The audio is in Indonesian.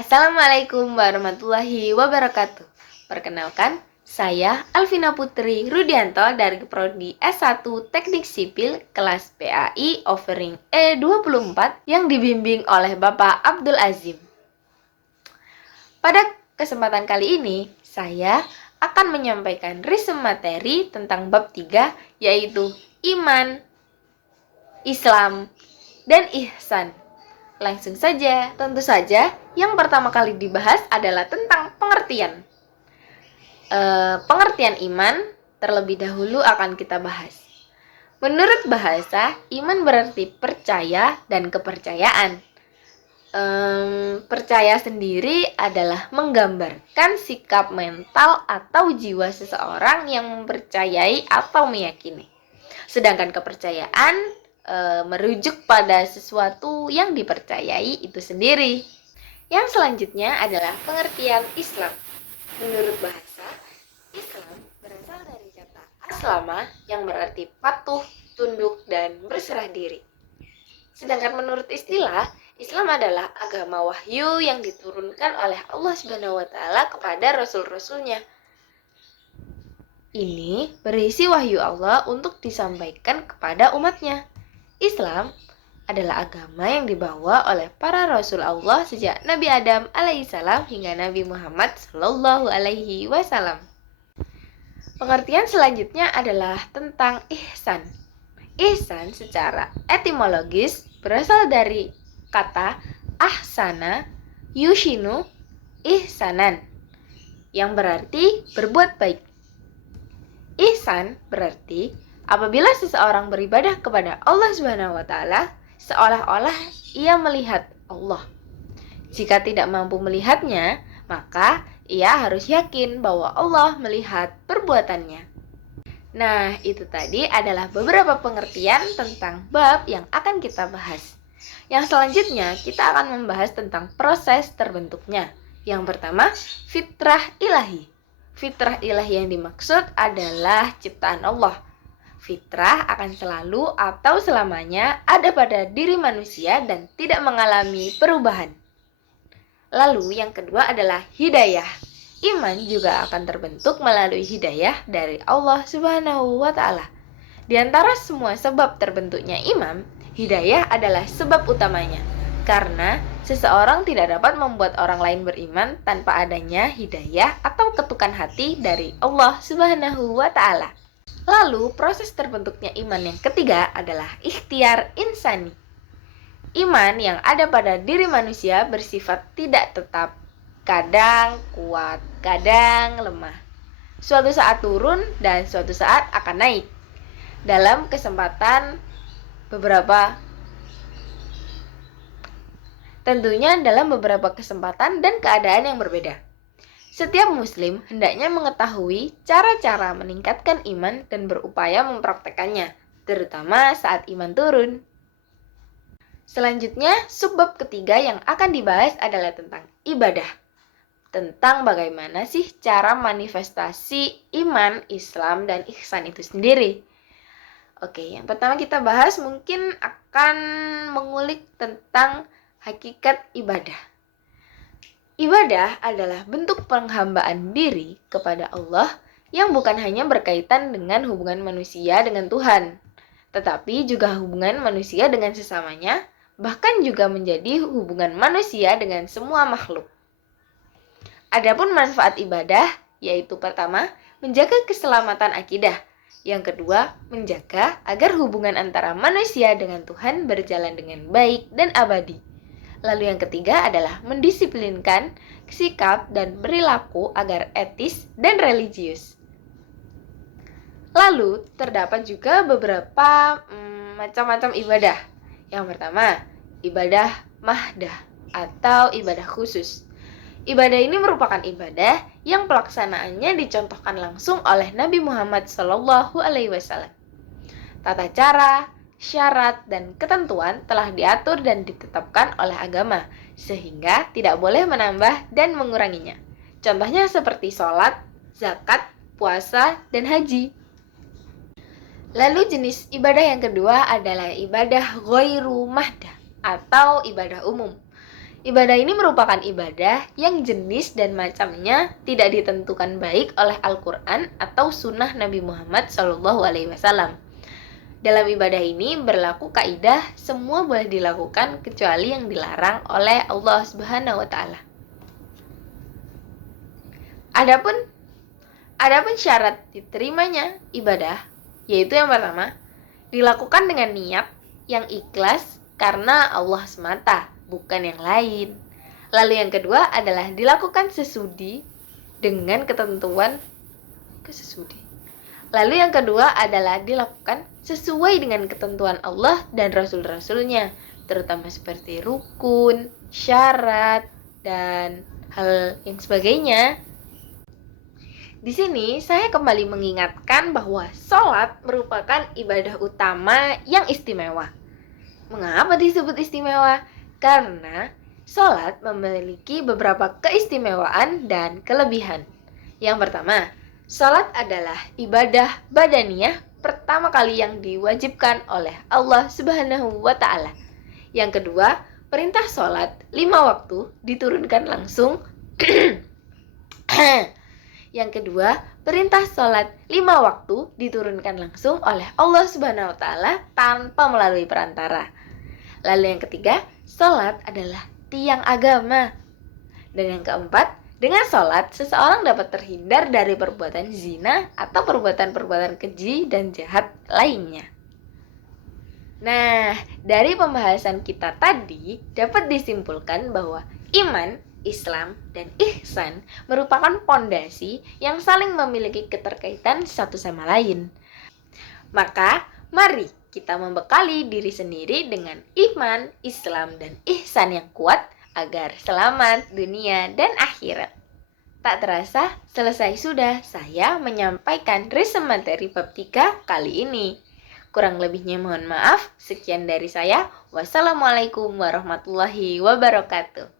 Assalamualaikum warahmatullahi wabarakatuh. Perkenalkan, saya Alvina Putri Rudianto dari Prodi S1 Teknik Sipil kelas PAI Offering E24 yang dibimbing oleh Bapak Abdul Azim. Pada kesempatan kali ini, saya akan menyampaikan resume materi tentang bab 3, yaitu iman, Islam, dan ihsan. Langsung saja, tentu saja yang pertama kali dibahas adalah tentang pengertian. Pengertian iman terlebih dahulu akan kita bahas. Menurut bahasa, iman berarti percaya dan kepercayaan. Percaya sendiri adalah menggambarkan sikap mental atau jiwa seseorang yang mempercayai atau meyakini. Sedangkan kepercayaan merujuk pada sesuatu yang dipercayai itu sendiri. Yang selanjutnya adalah pengertian Islam. Menurut bahasa, Islam berasal dari kata aslama yang berarti patuh, tunduk, dan berserah diri. Sedangkan menurut istilah, Islam adalah agama wahyu yang diturunkan oleh Allah SWT kepada rasul-rasulnya. Ini berisi wahyu Allah untuk disampaikan kepada umatnya. Islam adalah agama yang dibawa oleh para rasul Allah sejak Nabi Adam alaihissalam hingga Nabi Muhammad sallallahu alaihi wasallam. Pengertian selanjutnya adalah tentang ihsan. Ihsan secara etimologis berasal dari kata ahsana yushinu ihsanan yang berarti berbuat baik. Ihsan berarti apabila seseorang beribadah kepada Allah SWT seolah-olah ia melihat Allah. Jika tidak mampu melihatnya, maka ia harus yakin bahwa Allah melihat perbuatannya. Nah, itu tadi adalah beberapa pengertian tentang bab yang akan kita bahas. Yang selanjutnya, kita akan membahas tentang proses terbentuknya. Yang pertama, fitrah ilahi. Fitrah ilahi yang dimaksud adalah ciptaan Allah. Fitrah akan selalu atau selamanya ada pada diri manusia dan tidak mengalami perubahan. Lalu yang kedua adalah hidayah. Iman juga akan terbentuk melalui hidayah dari Allah Subhanahu wa Ta'ala. Di antara semua sebab terbentuknya iman, hidayah adalah sebab utamanya. Karena seseorang tidak dapat membuat orang lain beriman tanpa adanya hidayah atau ketukan hati dari Allah Subhanahu wa Ta'ala. Lalu proses terbentuknya iman yang ketiga adalah ikhtiar insani. Iman yang ada pada diri manusia bersifat tidak tetap, kadang kuat, kadang lemah. Suatu saat turun dan suatu saat akan naik. Dalam kesempatan dalam beberapa kesempatan dan keadaan yang berbeda. Setiap muslim hendaknya mengetahui cara-cara meningkatkan iman dan berupaya mempraktekannya, terutama saat iman turun. Selanjutnya, subbab ketiga yang akan dibahas adalah tentang ibadah. Tentang bagaimana sih cara manifestasi iman, Islam, dan ihsan itu sendiri. Oke, yang pertama kita bahas mungkin akan mengulik tentang hakikat ibadah. Ibadah adalah bentuk penghambaan diri kepada Allah yang bukan hanya berkaitan dengan hubungan manusia dengan Tuhan, tetapi juga hubungan manusia dengan sesamanya, bahkan juga menjadi hubungan manusia dengan semua makhluk. Adapun manfaat ibadah, yaitu pertama, menjaga keselamatan akidah. Yang kedua, menjaga agar hubungan antara manusia dengan Tuhan berjalan dengan baik dan abadi. Lalu yang ketiga adalah mendisiplinkan sikap dan perilaku agar etis dan religius. Lalu terdapat juga beberapa macam-macam ibadah. Yang pertama, ibadah mahdah atau ibadah khusus. Ibadah ini merupakan ibadah yang pelaksanaannya dicontohkan langsung oleh Nabi Muhammad SAW. Tata cara, syarat, dan ketentuan telah diatur dan ditetapkan oleh agama, sehingga tidak boleh menambah dan menguranginya. Contohnya seperti sholat, zakat, puasa, dan haji. Lalu jenis ibadah yang kedua adalah ibadah ghairu mahdah atau ibadah umum. Ibadah ini merupakan ibadah yang jenis dan macamnya tidak ditentukan baik oleh Al-Quran atau Sunnah Nabi Muhammad SAW. Dalam ibadah ini berlaku kaidah semua boleh dilakukan kecuali yang dilarang oleh Allah Subhanahu wa taala. Adapun syarat diterimanya ibadah, yaitu yang pertama, dilakukan dengan niat yang ikhlas karena Allah semata, bukan yang lain. Lalu yang kedua adalah dilakukan sesuai dengan ketentuan Allah dan Rasul-Rasulnya, terutama seperti rukun, syarat, dan hal yang sebagainya. Di sini saya kembali mengingatkan bahwa sholat merupakan ibadah utama yang istimewa. Mengapa disebut istimewa? Karena sholat memiliki beberapa keistimewaan dan kelebihan. Yang pertama, sholat adalah ibadah badaniyah pertama kali yang diwajibkan oleh Allah Subhanahu wa Ta'ala. Yang kedua, perintah sholat 5 waktu diturunkan langsung. Oleh Allah Subhanahu wa Ta'ala tanpa melalui perantara. Lalu yang ketiga, sholat adalah tiang agama. Dan yang keempat, dengan sholat seseorang dapat terhindar dari perbuatan zina atau perbuatan-perbuatan keji dan jahat lainnya. Nah, dari pembahasan kita tadi dapat disimpulkan bahwa iman, Islam, dan ihsan merupakan pondasi yang saling memiliki keterkaitan satu sama lain. Maka, mari kita membekali diri sendiri dengan iman, Islam, dan ihsan yang kuat agar selamat dunia dan akhirat. Tak terasa, selesai sudah saya menyampaikan resume materi bab 3 kali ini. Kurang lebihnya mohon maaf. Sekian dari saya. Wassalamualaikum warahmatullahi wabarakatuh.